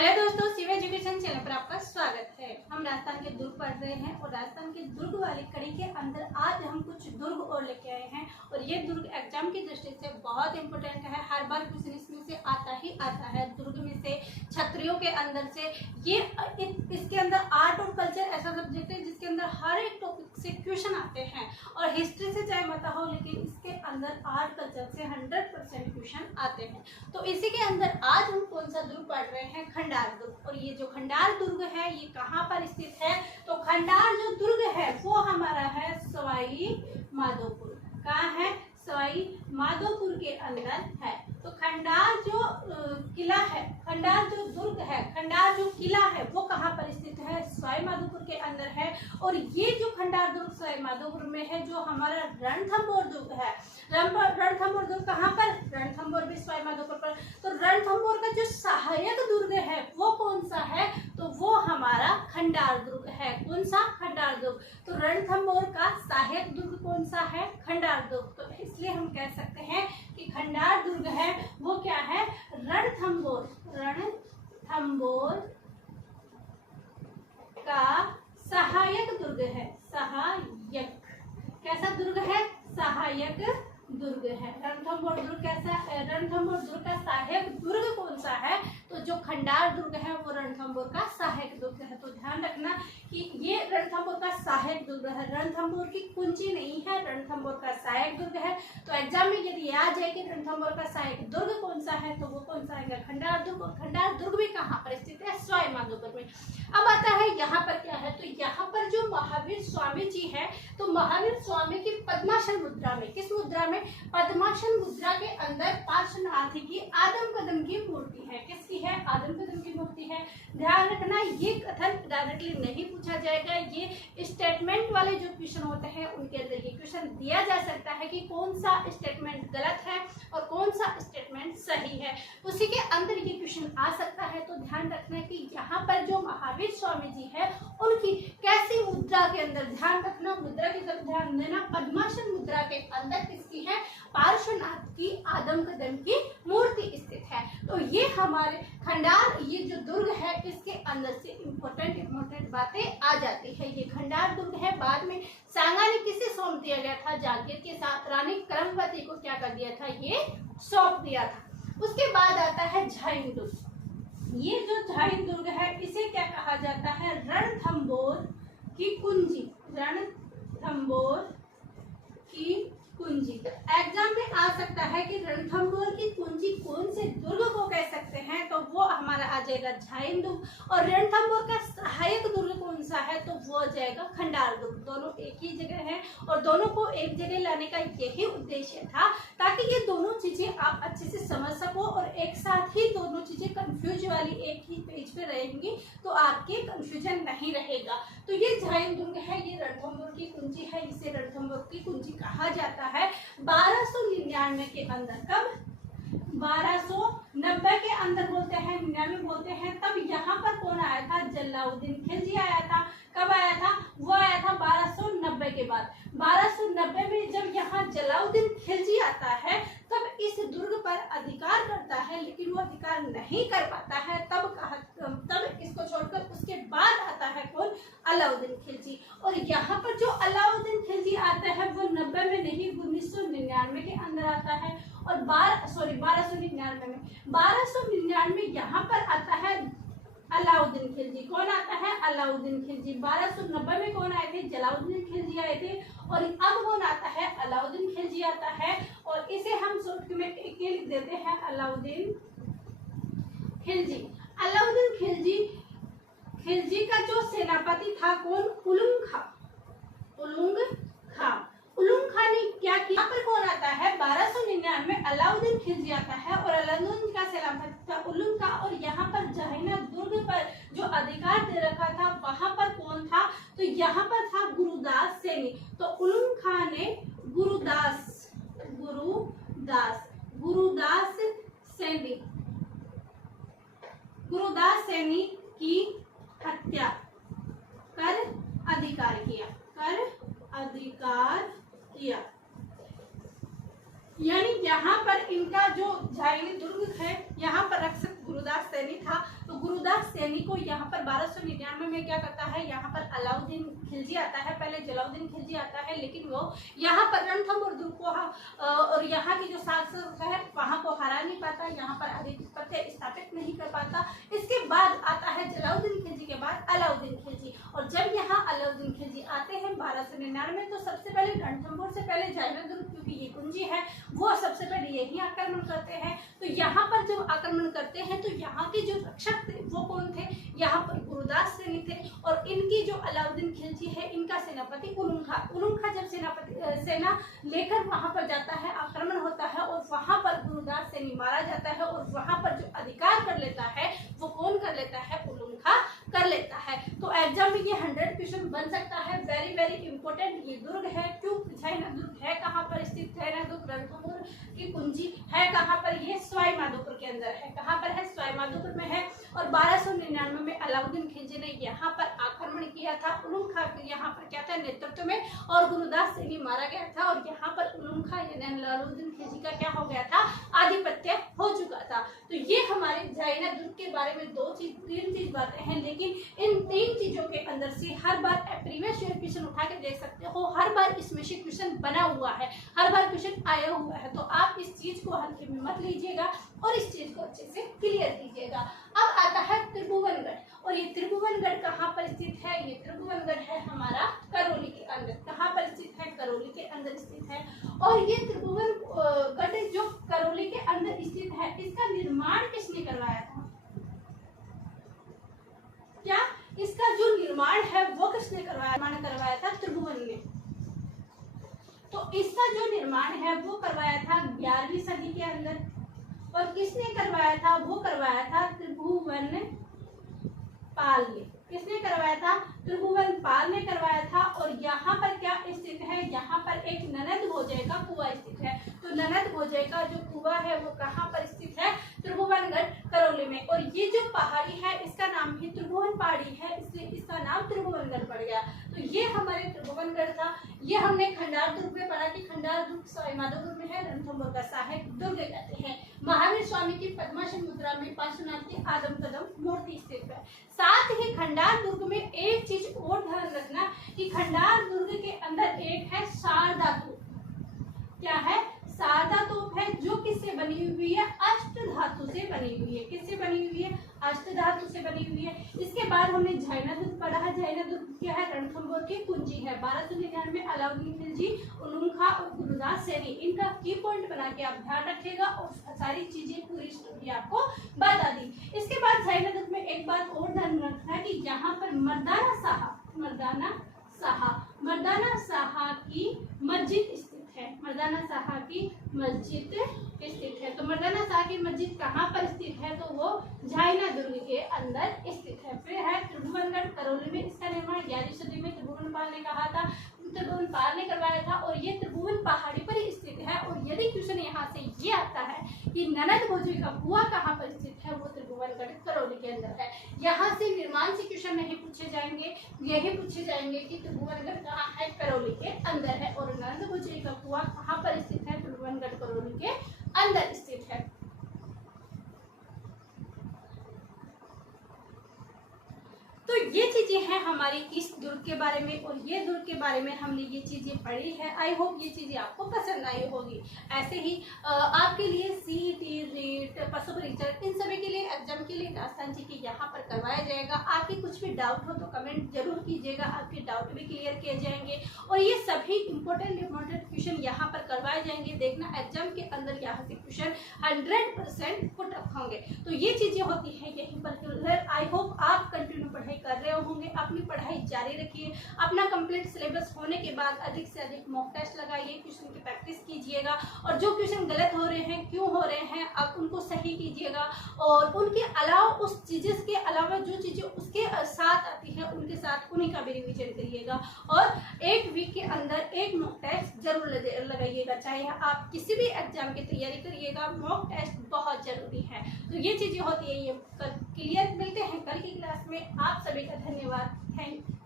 Hello दोस्तों, Shiv education channel पर आपका स्वागत है। हम राजस्थान के दुर्ग पढ़ रहे हैं और राजस्थान के दुर्ग वाली कड़ी के अंदर आज हम कुछ दुर्ग और लेके आए हैं और ये दुर्ग एग्जाम की दृष्टि से बहुत इंपॉर्टेंट है। हर बार क्वेश्चन इसमें से आता ही आता है। दुर्ग में से, क्षत्रियों के अंदर से, ये इसके अंदर आर्ट और कल्चर ऐसा सब्जेक्ट है जिसके अंदर हर एक टॉपिक से क्वेश्चन आते हैं और हिस्ट्री से चाहे मत हो, लेकिन इसके अंदर आर्ट कल्चर से 100% क्वेश्चन आते हैं। तो इसी के अंदर आज हम कौन सा दुर्ग पढ़ रहे हैं? खंडार दुर्ग। और ये जो खंडार दुर्ग है ये कहाँ पर स्थित है? तो खंडार जो दुर्ग है वो हमारा है सवाई माधोपुर। कहाँ है? सवाई माधोपुर के अंदर है। तो खंडार जो किला है, खंडार जो दुर्ग है, खंडार जो किला है वो कहाँ पर स्थित है? सवाई माधोपुर के अंदर है। और ये जो खंडार दुर्ग सवाई माधोपुर में है, जो हमारा रणथंभौर दुर्ग है, रणथंभौर दुर्ग कहाँ पर? रणथंभौर भी सवाई माधोपुर पर। तो रणथंभौर का जो सहायक दुर्ग है वो कौन सा है? तो वो हमारा खंडार दुर्ग है। कौन सा? खंडार दुर्ग। तो रणथंभौर का सहायक दुर्ग कौन सा है? खंडार दुर्ग। तो इसलिए हम कह सकते हैं कि खंडार दुर्ग है वो क्या है? रणथंभौर। रणथंभौर का सहायक दुर्ग है। सहायक कैसा दुर्ग है? सहायक दुर्ग है। रणथंभौर दुर्ग कैसा? रणथंभौर दुर्ग का सहायक दुर्ग कौन सा है? तो जो खंडार दुर्ग है वो रणथंभौर का सहायक दुर्ग है। तो ध्यान रखना कि ये रणथंभौर का सहायक दुर्ग है, रणथंभौर की कुंजी नहीं है, रणथंभौर का सहायक दुर्ग है। तो एग्जाम में यदि आ जाए कि रणथंभौर का सहायक दुर्ग कौन सा है तो वो कौन सा है? खंडार दुर्ग। और खंडार दुर्ग भी कहाँ पर स्थित है? सवाई माधोपुर में। अब आता है यहाँ पर क्या है? तो यहाँ पर जो महावीर स्वामी जी है, तो महावीर स्वामी की पद्मासन मुद्रा में, किस मुद्रा में? पद्मासन मुद्रा के अंदर पार्श्वनाथी की आदम कदम की मूर्ति है। किसकी है? आदम कदम की मूर्ति है। ध्यान रखना ये कथन डायरेक्टली नहीं पूछा जाएगा, ये स्टेटमेंट वाले जो क्वेश्चन होते हैं उनके अंदर ये क्वेश्चन दिया जा सकता है कि कौन सा स्टेटमेंट गलत है और कौन सा स्टेटमेंट सही है, उसी के अंदर ये क्वेश्चन आ सकता है। तो ध्यान रखना कि यहाँ पर जो महावीर स्वामी जी है उनकी कैसी मुद्रा के अंदर, ध्यान रखना मुद्रा की तरफ ध्यान देना, पद्मासन मुद्रा के अंदर किसकी है? पार्श्वनाथ की आदम कदम की मूर्ति स्थित है। तो ये हमारे खंडार, ये जो दुर्ग है इसके अंदर से इम्पोर्टेंट बातें आ जाती है। ये खंडार दुर्ग है। बाद में सांगा ने किसे सौंप दिया गया था? जागीर के साथ रानी करमवती को क्या कर दिया था? ये सौंप दिया था। उसके बाद आता है झाइन दुर्ग। ये जो झाइन दुर्ग है इसे क्या कहा जाता है? रणथंभौर की कुंजी। रणथंभौर की कुंजी। एग्जाम में आ सकता है कि रणथंभौर की कुंजी कौन से दुर्ग को कह सकते हैं? तो वो हमारा आ जाएगा झाइन दुर्ग। और रणथंभौर का सहायक दुर्ग कौन सा है? तो वो आ जाएगा खंडार दुर्ग। दोनों एक ही जगह है और दोनों को एक जगह लाने का यही उद्देश्य था ताकि ये दोनों चीजें आप अच्छे से समझ सको और एक साथ ही दोनों चीजें कंफ्यूज वाली एक ही पेज पे रहेंगी तो आपके कंफ्यूजन नहीं रहेगा। तो ये झाइन दुर्ग है, ये रणथंभौर की कुंजी है, इसे रणथंभौर की कुंजी कहा जाता है। 1299 के अंदर, कब? 1290 के अंदर बोलते हैं, 99 बोलते हैं। तब यहाँ पर कौन आया था? जलाउद्दीन खिलजी आया था। कब आया था? वो आया था 1290 के बाद। 1290 में जब यहाँ जलाउद्दीन खिलजी आता है तब इस दुर्ग पर अधिकार करता है, लेकिन वो अधिकार नहीं कर पाता है। तब इसको छोड़कर उसके बाद आता है कौन? अलाउद्दीन खिलजी। और यहाँ पर जो अलाउद्दीन खिलजी आता है वो 90 में नहीं, 1999 के अंदर आता है। और 1299 में, 1299 यहाँ पर आता है अलाउद्दीन खिलजी। कौन आता है? अलाउद्दीन खिलजी। 1290 में कौन आए थे? जलाउद्दीन खिलजी आए थे। और अब कौन आता है? अलाउद्दीन खिलजी आता है। और इसे हम शॉर्ट में लिख देते हैं अलाउद्दीन खिलजी। अलाउद्दीन खिलजी का जो सेनापति था कौन? उलुग खां। उलुग खां ने क्या किया? पर कौन आता है? 1299 में अलाउद्दीन खिलजी आता है और अलाउद्दीन का सेनापति था उलुग खां। और यहाँ पर जहाना दुर्ग पर जो अधिकार दे रखा था वहां पर कौन था? तो यहाँ पर था गुरुदास सैनी। तो उलुग खां ने गुरुदास सैनी की हत्या कर अधिकार किया। यानी यहाँ पर इनका जो झाइली दुर्ग है यहाँ पर रक्षक गुरुदास सैनी था। तो गुरुदास सैनिकों यहाँ पर 1299 में क्या करता है, यहाँ पर अलाउद्दीन खिलजी आता है, पहले जलाउद्दीन खिलजी आता है, लेकिन वो यहाँ पर रणथंभौर दुर्ग को और यहाँ की जो शासक है वहाँ को हरा नहीं पाता, यहाँ पर आधिपत्य स्थापित नहीं कर पाता। इसके बाद आता है जलाउद्दीन खिलजी के बाद अलाउद्दीन खिलजी, और जब यहाँ अलाउद्दीन खिलजी आते हैं 1299 तो सबसे पहले रणथंभौर से पहले जैना दुर्ग, क्योंकि ये कुंजी है, वो सबसे पहले यही आक्रमण करते हैं। तो यहाँ पर जब आक्रमण करते हैं तो यहाँ के जो रक्षक थे वो कौन थे, यहाँ पर गुरुदास सैनी थे, और इनकी जो अलाउद्दीन खिलजी है इनका सेनापति उलुग जब सेना लेकर वहां पर जाता है, आक्रमण होता है और वहां पर गुरुदास सैनी मारा जाता है, और वहां पर जो अधिकार कर लेता है वो कौन कर लेता है, उलुग कर लेता है। तो एग्जाम में ये 100 क्वेश्चन बन सकता है, वेरी वेरी इंपॉर्टेंट। ये दुर्ग है, क्यों जैना दुर्ग है कहाँ पर स्थित, जैना दुर्ग रणथंभौर की कुंजी है कहाँ पर, ये सवाई माधोपुर के अंदर है, कहाँ पर है, सवाई माधोपुर में है। और 1299 में अलाउद्दीन खिलजी ने यहाँ पर आक्रमण किया था, उलुग खां यहाँ पर क्या था नेतृत्व में, और गुरुदास सैनी मारा गया था, और यहाँ पर उलुग खां यानी अलाउद्दीन खिलजी का क्या हो गया था, आधिपत्य हो चुका था। तो ये हमारे जैना दुर्ग के बारे में तीन चीज बातें हैं, लेकिन इन 3 चीजों के अंदर से हर बार प्रीवियस ईयर क्वेश्चन उठा के देख सकते हो, हर बार इसमें से क्वेश्चन बना हुआ है, हर बार क्वेश्चन आया हुआ है। तो आप इस चीज को हल्के में मत लीजिएगा और इस चीज को अच्छे से क्लियर कीजिएगा। अब आता है त्रिभुवनगढ़, और ये त्रिभुवनगढ़ कहाँ पर स्थित है, ये त्रिभुवनगढ़ है हमारा करौली के अंदर, कहाँ पर स्थित है, करौली के अंदर स्थित है। और ये त्रिभुवनगढ़ जो करौली के अंदर स्थित है, इसका निर्माण किसने करवाया था, क्या इसका जो निर्माण है वो किसने करवाया था, त्रिभुवन ने। तो इसका जो निर्माण है वो करवाया था 11वीं सदी के अंदर, और किसने करवाया था, वो करवाया था त्रिभुवन पाल ने। किसने करवाया था, त्रिभुवन पाल ने करवाया था। और यहाँ पर क्या स्थित है, यहाँ पर एक ननद भोजय का कुआं स्थित है। तो ननद भोजय का जो कुआं है वो कहाँ पर स्थित है, त्रिभुवनगढ़ करौली में। और ये जो पहाड़ी है इसका नाम भी त्रिभुवन पहाड़ी है, इसलिए इसका नाम त्रिभुवनगढ़ पड़ गया। तो ये हमारे त्रिभुवनगढ़ था। ये हमने खंडार दुर्ग में पढ़ा कि खंडार दुर्ग सवाई माधोपुर में है, रणथंभौर का सहायक दुर्ग कहते हैं। महावीर स्वामी की पद्मासन मुद्रा में पार्श्वनाथ की आदम कदम मूर्ति स्थित है। साथ ही खंडार दुर्ग में एक चीज और ध्यान रखना कि खंडार दुर्ग के अंदर एक है शारदा तोप। क्या है, शारदा तोप है, जो किससे बनी हुई है, अष्ट धातु से बनी हुई है। किससे बनी हुई है, अष्ट धातु से बनी हुई है। इसके बाद हमने जैना दुर्ग पढ़ा है। जैना दुर्ग क्या है, रणथंभौर की कुंजी है। 1299 में अलाउद्दीन खिलजी, उलुग खां और गुरुदास सैनी, इनका की पॉइंट बना के आप ध्यान रखिएगा और सारी चीजें पूरी स्टोरी आपको बता दी। इसके बाद जैना दुर्ग में एक बात और ध्यान रखना है कि यहाँ पर मर्दाना साहा की मस्जिद स्थित है। मर्दाना साहा की मस्जिद स्थित है। तो मर्दाना साहा की मस्जिद कहाँ पर स्थित है, तो वो जैना दुर्ग के अंदर स्थित है। फिर है त्रिभुवनगढ़ करौली में, इसका निर्माण 11वीं सदी में त्रिभुवन पाल ने कहा था, त्रिभुवन पाल ने करवाया था। और ये त्रिभुवन पहाड़ी पर स्थित है। और यदि क्वेश्चन यहाँ से ये आता है कि ननद भोजय का कुआं कहाँ पर स्थित है, वो त्रिभुवनगढ़ करौली के अंदर है। यहाँ से निर्माण से क्वेश्चन नहीं पूछे जाएंगे, यही पूछे जाएंगे कि त्रिभुवनगढ़ कहाँ है, करौली के अंदर है। और ननद भोजय का कुआं कहाँ पर स्थित है, त्रिभुवनगढ़ करौली के अंदर स्थित है। तो ये चीजें हैं हमारी इस दुर्ग के बारे में, और ये दुर्ग के बारे में हमने ये चीजें पढ़ी है। आई होप ये चीजें आपको पसंद आई होगी। ऐसे ही आपके लिए सीईटी, रीट, पशु परीक्षण, इन सभी के लिए एग्जाम के लिए राजस्थान जी के यहाँ पर करवाया जाएगा। आपके कुछ भी डाउट हो तो कमेंट जरूर कीजिएगा, आपके डाउट भी क्लियर किए जाएंगे। और ये सभी इंपॉर्टेंट क्वेश्चन यहाँ पर करवाए जाएंगे। देखना एग्जाम के अंदर यहाँ से क्वेश्चन 100% पुट अप होंगे। तो ये चीजें होती है यहीं पर। आई होप आप कंटिन्यू पढ़ाई कर रहे होंगे, अपनी पढ़ाई जारी रखिए। अपना कंप्लीट सिलेबस होने के बाद अधिक से अधिक मॉक टेस्ट लगाइए, क्वेश्चन की प्रैक्टिस कीजिएगा। और जो क्वेश्चन गलत हो रहे हैं, क्यों हो रहे हैं, आप उनको सही कीजिएगा। और उनके अलावा उस चीज़ों के अलावा जो चीज़ें उसके साथ आती है उनके साथ उन्हीं का भी रिविजन करिएगा। और एक वीक के अंदर एक मॉक टेस्ट जरूर लगाइएगा, चाहे आप किसी भी एग्जाम की तैयारी करिएगा, मॉक टेस्ट बहुत जरूरी है। तो ये चीज़ें होती है, ये क्लियर। मिलते हैं कल की क्लास में। आप सभी का धन्यवाद। Thank you.